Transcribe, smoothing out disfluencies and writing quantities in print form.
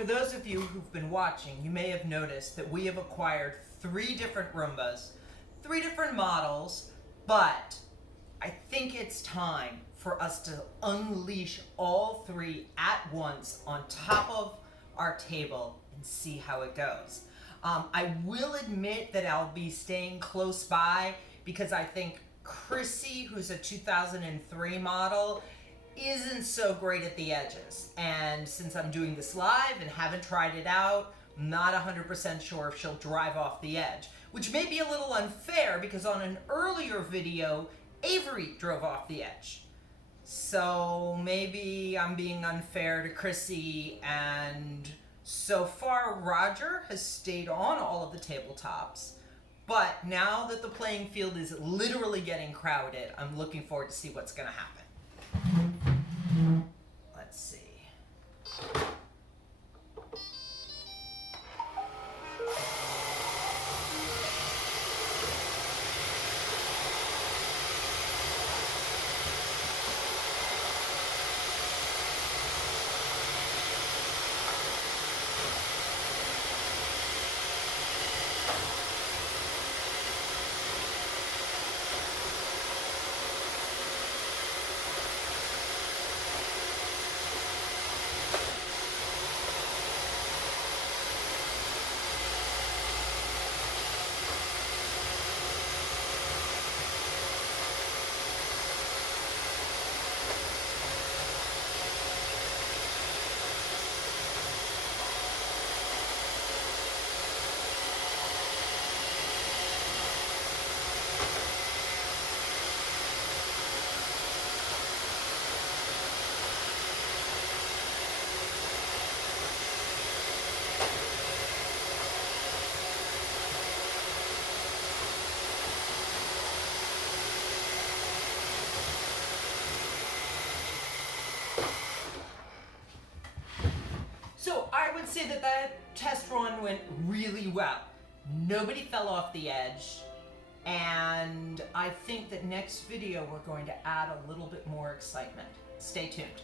For those of you who've been watching, you may have noticed that we have acquired 3 different Roombas, 3 different models, but I think it's time for us to unleash all 3 at once on top of our table and see how it goes. I will admit that I'll be staying close by because I think Chrisse, who's a 2003 model, isn't so great at the edges. And since I'm doing this live and haven't tried it out, I'm not 100% sure if she'll drive off the edge, which may be a little unfair because on an earlier video, Avery drove off the edge. So maybe I'm being unfair to Chrisse, and so far Roger has stayed on all of the tabletops. But now that the playing field is literally getting crowded, I'm looking forward to see what's gonna happen. Let's see. I would say that test run went really well. Nobody fell off the edge, and I think that next video we're going to add a little bit more excitement. Stay tuned.